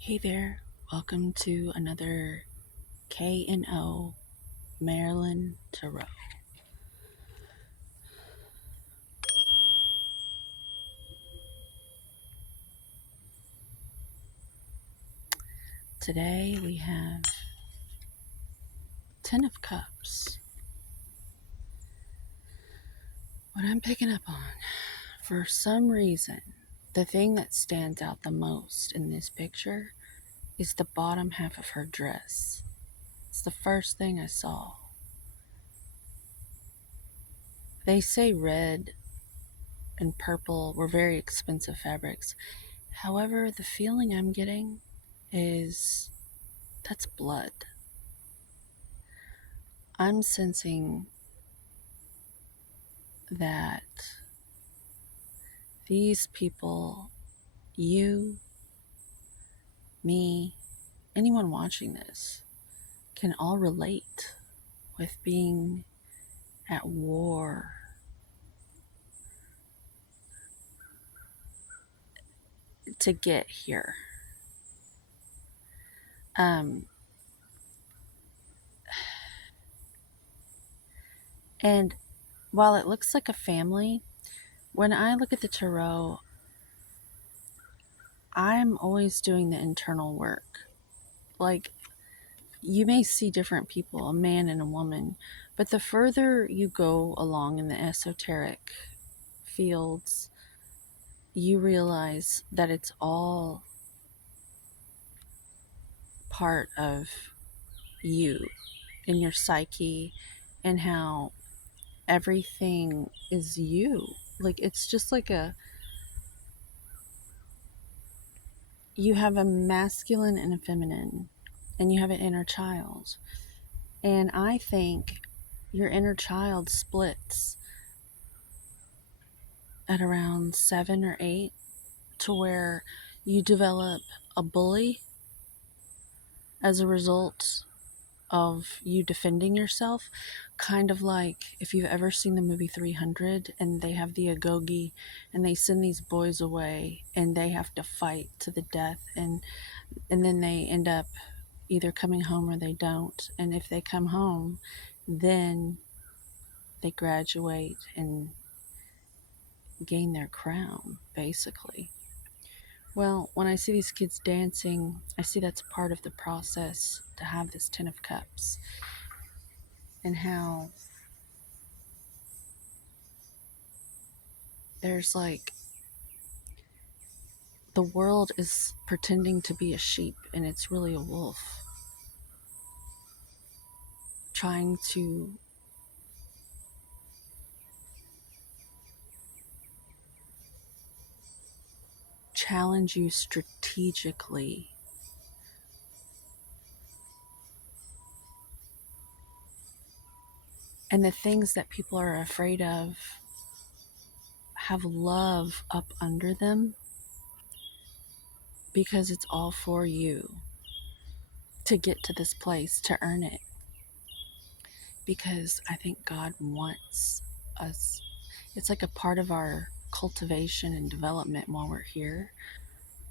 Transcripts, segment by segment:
Hey there, welcome to another K&O Marilyn Tarot. Today we have Ten of Cups. What I'm picking up on, for some reason, the thing that stands out the most in this picture is the bottom half of her dress. It's the first thing I saw. They say red and purple were very expensive fabrics. However, the feeling I'm getting is that's blood. I'm sensing that these people, you, me, anyone watching this, can all relate with being at war to get here. And while it looks like a family, when I look at the tarot, I'm always doing the internal work. Like, you may see different people, a man and a woman, but the further you go along in the esoteric fields, you realize that it's all part of you in your psyche and how everything is you. Like, it's just like you have a masculine and a feminine, and you have an inner child. And I think your inner child splits at around 7 or 8, to where you develop a bully as a result of you defending yourself, kind of like if you've ever seen the movie 300 and they have the agoge and they send these boys away and they have to fight to the death, and then they end up either coming home or they don't, and if they come home, then they graduate and gain their crown, basically. Well, when I see these kids dancing, I see that's part of the process to have this Ten of Cups, and how there's like the world is pretending to be a sheep and it's really a wolf, trying to challenge you strategically. And the things that people are afraid of have love up under them, because it's all for you to get to this place, to earn it. Because I think God wants us, it's like a part of our cultivation and development while we're here,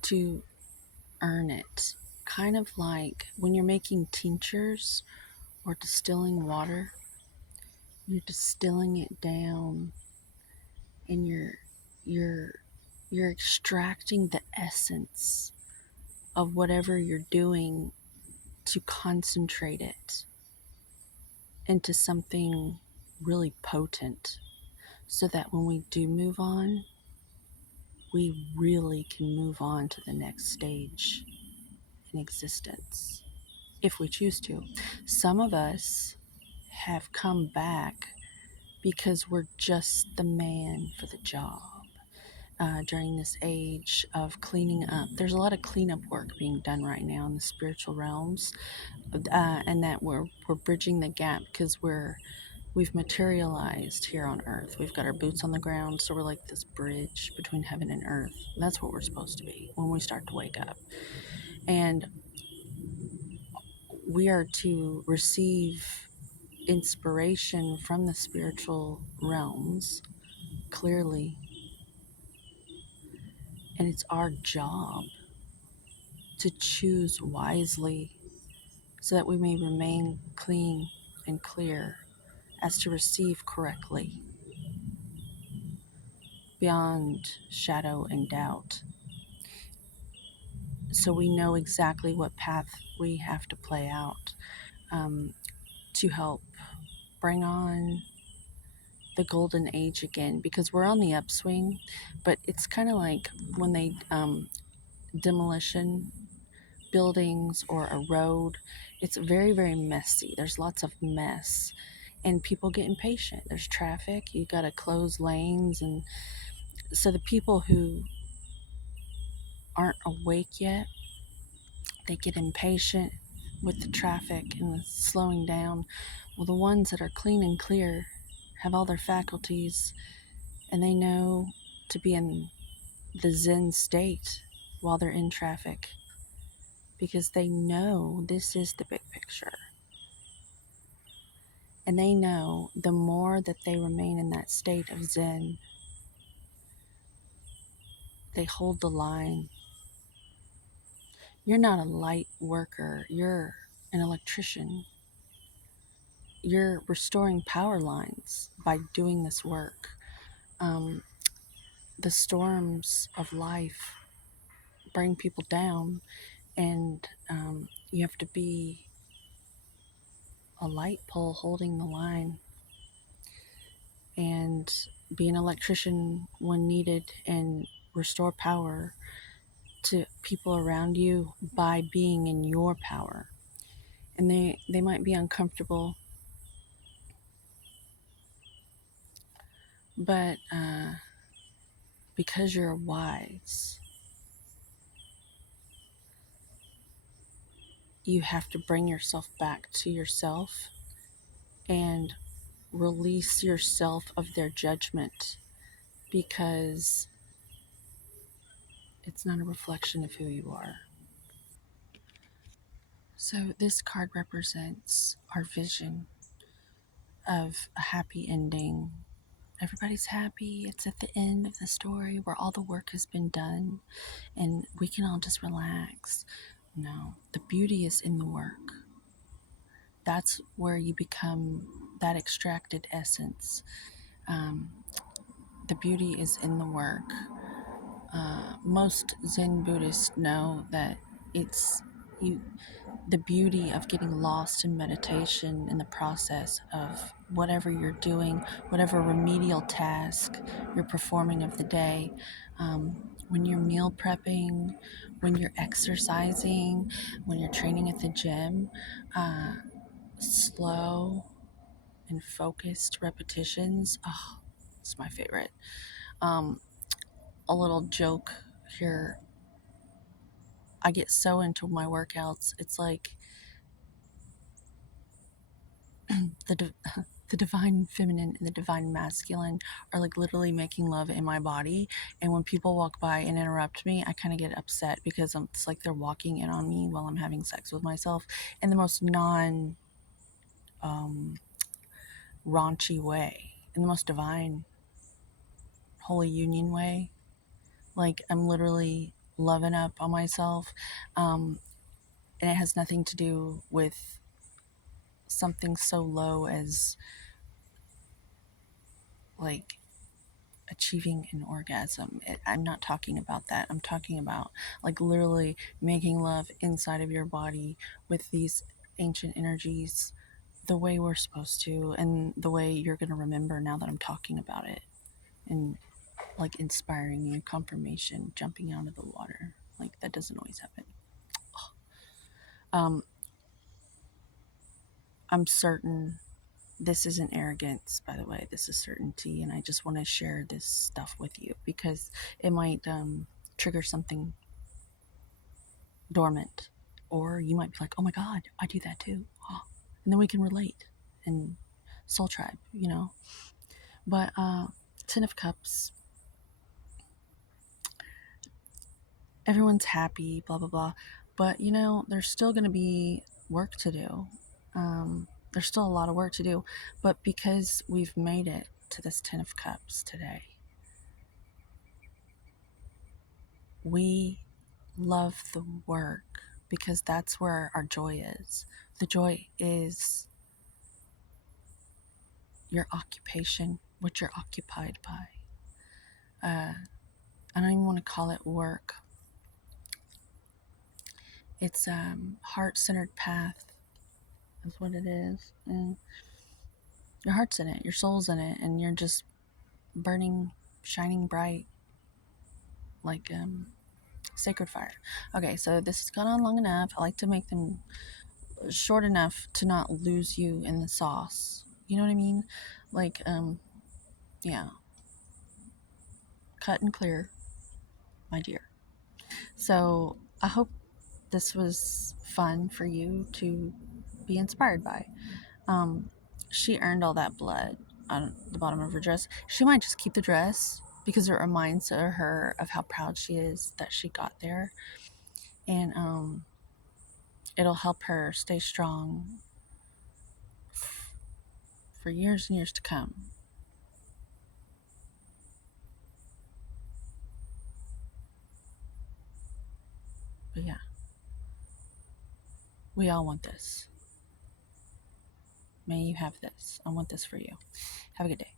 to earn it. Kind of like when you're making tinctures or distilling water, you're distilling it down and you're extracting the essence of whatever you're doing to concentrate it into something really potent, so that when we do move on, we really can move on to the next stage in existence, if we choose to. Some of us have come back because we're just the man for the job. During this age of cleaning up, there's a lot of cleanup work being done right now in the spiritual realms, and that we're bridging the gap, because we've materialized here on earth. We've got our boots on the ground, so we're like this bridge between heaven and earth. That's what we're supposed to be when we start to wake up. And we are to receive inspiration from the spiritual realms, clearly. And it's our job to choose wisely so that we may remain clean and clear as to receive correctly beyond shadow and doubt. So we know exactly what path we have to play out um, to help bring on the golden age again, because we're on the upswing, but it's kind of like when they demolition buildings or a road. It's very, very messy. There's lots of mess and people get impatient. There's traffic, you got to close lanes, and so the people who aren't awake yet, they get impatient with the traffic and the slowing down. Well, the ones that are clean and clear have all their faculties, and they know to be in the Zen state while they're in traffic, because they know this is the big picture. And they know the more that they remain in that state of Zen, they hold the line. You're not a light worker, you're an electrician. You're restoring power lines by doing this work. Um, the storms of life bring people down, and you have to be a light pole holding the line and be an electrician when needed and restore power to people around you by being in your power. And they might be uncomfortable, but because you're wise, you have to bring yourself back to yourself and release yourself of their judgment, because it's not a reflection of who you are. So this card represents our vision of a happy ending. Everybody's happy. It's at the end of the story where all the work has been done and we can all just relax. No, the beauty is in the work. That's where you become that extracted essence. Um, the beauty is in the work. Most Zen Buddhists know that it's you. The beauty of getting lost in meditation in the process of whatever you're doing, whatever remedial task you're performing of the day. When you're meal prepping, when you're exercising, when you're training at the gym, slow and focused repetitions. Oh, it's my favorite. Um, a little joke here. I get so into my workouts. It's like the the divine feminine and the divine masculine are like literally making love in my body. And when people walk by and interrupt me, I kind of get upset because it's like they're walking in on me while I'm having sex with myself in the most non raunchy way, in the most divine, holy union way. Like I'm literally loving up on myself. And it has nothing to do with something so low as like achieving an orgasm. I'm not talking about that. I'm talking about like literally making love inside of your body with these ancient energies the way we're supposed to, and the way you're going to remember now that I'm talking about it, and like inspiring you, confirmation, jumping out of the water. Like that doesn't always happen. Um, I'm certain this isn't arrogance, by the way. This is certainty, and I just want to share this stuff with you because it might trigger something dormant, or you might be like, "Oh my God, I do that too," and then we can relate and soul tribe, you know. But Ten of Cups, everyone's happy, blah blah blah, but you know, there's still going to be work to do. There's still a lot of work to do, but because we've made it to this Ten of Cups today, we love the work because that's where our joy is. The joy is your occupation, what you're occupied by. I don't even want to call it work. It's heart-centered path is what it is. And your heart's in it, your soul's in it, and you're just burning, shining bright like sacred fire. Okay, so this has gone on long enough. I like to make them short enough to not lose you in the sauce. You know what I mean? Like, yeah, cut and clear, my dear. So I hope this was fun for you to be inspired by. Um, she earned all that blood on the bottom of her dress. She might just keep the dress because it reminds her of how proud she is that she got there. And it'll help her stay strong for years and years to come. But yeah, we all want this. May you have this. I want this for you. Have a good day.